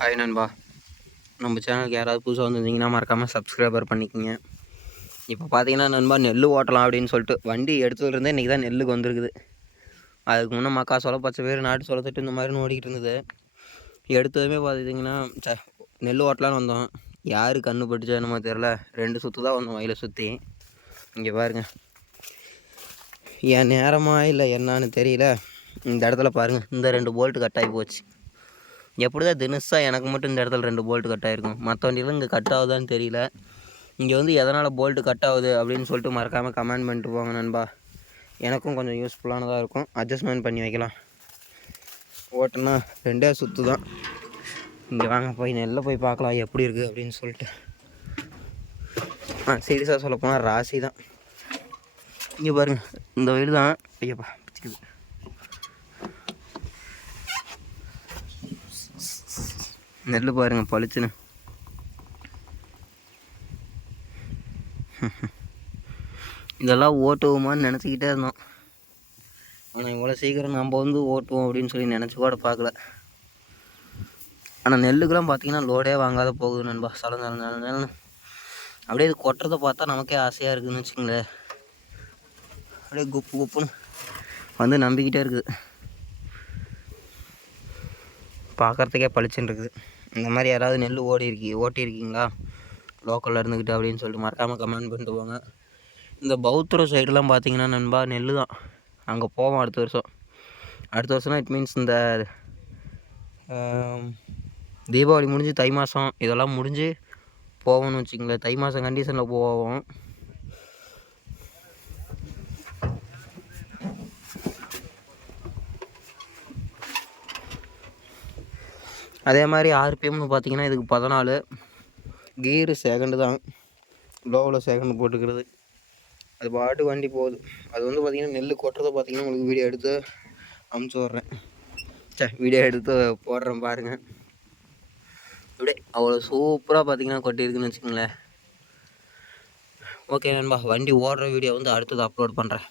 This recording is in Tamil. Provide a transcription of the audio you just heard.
ஹாய் நண்பா. நம்ம சேனலுக்கு யாராவது புதுசாக வந்திருந்தீங்கன்னா மறக்காமல் சப்ஸ்கிரைபர் பண்ணிக்கோங்க. இப்போ பார்த்தீங்கன்னா நண்பா நெல் ஓட்டலாம் அப்படின்னு சொல்லிட்டு வண்டி எடுத்துகிட்டு இன்றைக்கி தான் நெல்லுக்கு வந்திருக்குது. அதுக்கு முன்னே மக்கா சொல்ல பச்சை பேர் நாட்டு சொல்ல இந்த மாதிரி ஓடிக்கிட்டு இருந்தது. எடுத்ததுமே பார்த்துட்டிங்கன்னா ச நெல் ஓட்டலான்னு வந்தோம். யார் கண்ணு பட்டுச்சோ என்னமோ தெரில ரெண்டு சுற்று தான் வந்தோம் வயலை சுற்றி இங்கே பாருங்க. என் நேரமாக இல்லை என்னான்னு தெரியல. இந்த இடத்துல பாருங்கள் இந்த ரெண்டு போல்ட்டு கட்டாகி போச்சு. எப்படிதான் தினசா எனக்கு மட்டும் இந்த இடத்துல ரெண்டு போல்ட்டு கட் ஆகிருக்கும் மற்ற வண்டியிலும் இங்கே கட் ஆகுதான்னு தெரியல. இங்கே வந்து எதனால் போல்ட்டு கட் ஆகுது அப்படின்னு சொல்லிட்டு மறக்காமல் கமெண்ட் பண்ணிட்டு போங்க நண்பா. எனக்கும் கொஞ்சம் யூஸ்ஃபுல்லானதாக இருக்கும். அட்ஜஸ்ட்மெண்ட் பண்ணி வைக்கலாம். ஓட்டுனா ரெண்டே சுற்று தான் இங்கே வாங்க போய் நெல்லை போய் பார்க்கலாம். எப்படி இருக்குது அப்படின்னு சொல்லிட்டு. ஆ சீரியஸாக சொல்லப்போனால் ராசி தான் இங்கே பாருங்கள் இந்த வயல் தான் ஐயப்பா நெல் பாருங்க பளிச்சுன்னு. இதெல்லாம் ஓட்டுவோமான்னு நினச்சிக்கிட்டே இருந்தோம். ஆனால் இவ்வளோ சீக்கிரம் நம்ம வந்து ஓட்டுவோம் அப்படின்னு சொல்லி நினச்சி கூட பார்க்கல. ஆனால் நெல்லுக்கெல்லாம் பார்த்தீங்கன்னா லோடே வாங்காத போகுது நண்பா. சலந்த அப்படியே இது கொட்டுறதை பார்த்தா நமக்கே ஆசையாக இருக்குதுன்னு வச்சுங்களேன் அப்படியே குப்பு குப்புன்னு வந்து நம்பிக்கிட்டே இருக்குது. பார்க்குறதுக்கே பளிச்சுன்னு இருக்குது. இந்த மாதிரி யாராவது நெல் ஓடி இருக்கி ஓட்டியிருக்கீங்களா? லோக்கலில் இருந்துக்கிட்டு அப்படின்னு சொல்லிட்டு மறக்காமல் கமெண்ட் பண்ணிட்டு போங்க. இந்த பௌத்தர சைடெலாம் பார்த்தீங்கன்னா நண்பா நெல் தான். அங்கே போவோம் அடுத்த வருஷம். அடுத்த வருஷம்னா இட் மீன்ஸ் இந்த தீபாவளி முடிஞ்சு தை மாதம் இதெல்லாம் முடிஞ்சு போவோம்னு வச்சுங்களேன் தை மாதம் கண்டிஷனில் போவோம். அதே மாதிரி ஆர்பிஎம்னு பார்த்தீங்கன்னா இதுக்கு பதினாலு. கீரு செகண்டு தான். லோவில் செகண்டு போட்டுக்கிறது. அது பாட்டு வண்டி போகுது. அது வந்து பார்த்திங்கன்னா நெல் கொட்டுறதை பார்த்திங்கன்னா உங்களுக்கு வீடியோ எடுத்து அமுச்சு விட்றேன். சே வீடியோ எடுத்து போடுறேன் பாருங்கள் அப்படியே அவ்வளோ சூப்பராக பார்த்தீங்கன்னா கொட்டியிருக்குன்னு வச்சுக்கோங்களேன். ஓகே நண்பா வண்டி ஓடுற வீடியோ வந்து அடுத்தது அப்லோட் பண்ணுறேன்